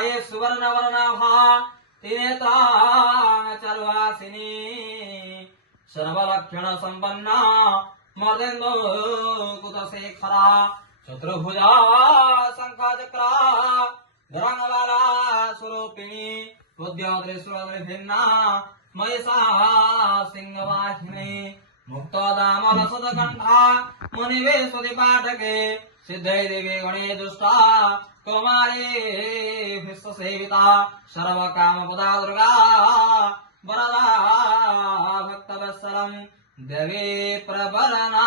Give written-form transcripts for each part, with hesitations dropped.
ये सुवर्णवर्णाभा त्रिनेत्रा चर्वासिनी सर्वलक्षण संपन्ना मर्देन्दो कुतशेखरा चतुर्भुजा शंखचक्रा गरंगबाला स्वरूपिणी बुद्ध्योदृश्वभिन्ना महिषा सिंहवाहिनी मुक्तदामलसदकण्ठा मुनिवेशुदिपाठके सिद्धै देवी गणे दुष्टा कौमारी विश्वसेविता सर्वकामपदा दुर्गा वरदा भक्तवत्सलम् देवी प्रबलना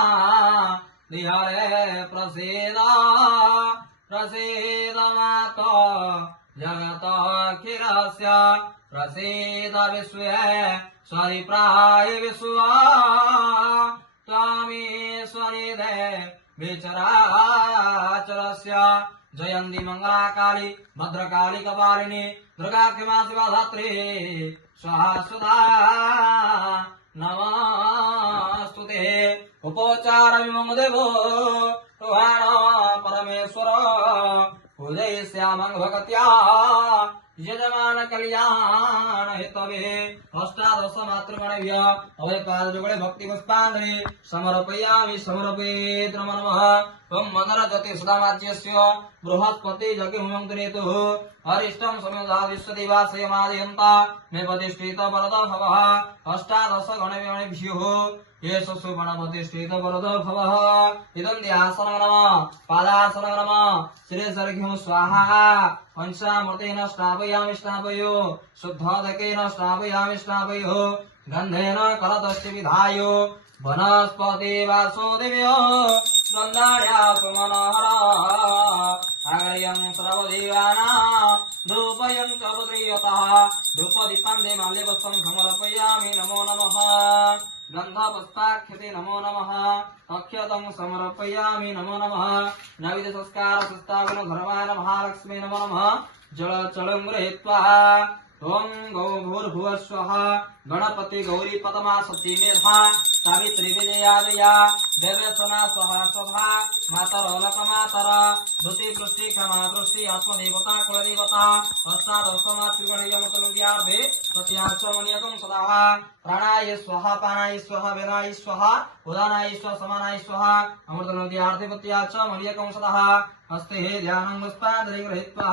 दिहरे प्रसीदा प्रसीद माता जगतखिलस्य प्रसीद विश्वे प्राय विश्वा त्वामीश्वरी देवी चराचरस्य जयन्ती मंगला काली भद्रकाली कपालिनी दुर्गा क्षमा शिवा धात्री स्वाहा सुधा नमस्तुते उपोचार विमम देवो तुहाण परमेश्वर पूजयिष्यामं भगत्या यजमान कल्याण हेतवे अष्टादश मातृगणभ्य अभयपादयुगले भक्ति पुष्पाञ्जलि समर्पयामि समर्पयेत् नमो नमः ओम मनरजति सुदामाज्यस्य बृहस्पति जगिहुमं तुनेतु हरिष्टं समेधा विश्वदेवासयमादयन्ता मे प्रतिष्ठित वरदो भवः अष्टादश गणभ्यो येषु सुगणप्रतिष्ठित वरदो भवः इदं ध्यासनं नमः पादासनं नमः श्रीसर्घ्यं स्वाहा पंचामृतेन स्नापयामि स्नापयो शुद्धोदकेन स्नापयामि स्नापयो गन्धेन करदस्य विधाय वनस्पति वासुदेव्यो नन्दार्या सुमनोहरा आगर्यं सर्वदेवाना धूपयं च पत्रियतः धूपदीपं दे माल्यवत्सं समर्पयामि नमो नमः गन्धपुष्पाक्षते नमो नमः अक्षतं समर्पयामि नमो नमः नैवेद्य संस्कार संस्थापन धर्माय महालक्ष्मी नमो नमः जलचलं गृहीत्वा ओम गौ भूर्भुवस्वः गणपति गौरी पदमा सती मेधा सावित्री विजयादया देवसना स्वहा स्वभा मातरोलक मातर धुति पृष्टि क्षमा दृष्टि आत्मदेवता कुलदेवता अष्टादशमातृगणयमतनुद्यार्धे प्रत्याक्षमनियकं सदा प्राणाय स्वाहा पानाय स्वाहा वेनाय स्वाहा उदानाय स्वाहा समानाय स्वाहा अमृतनुद्यार्धे प्रत्याक्षमनियकं सदा हस्ते ध्यानं पुष्पाञ्जलिं गृहीत्वा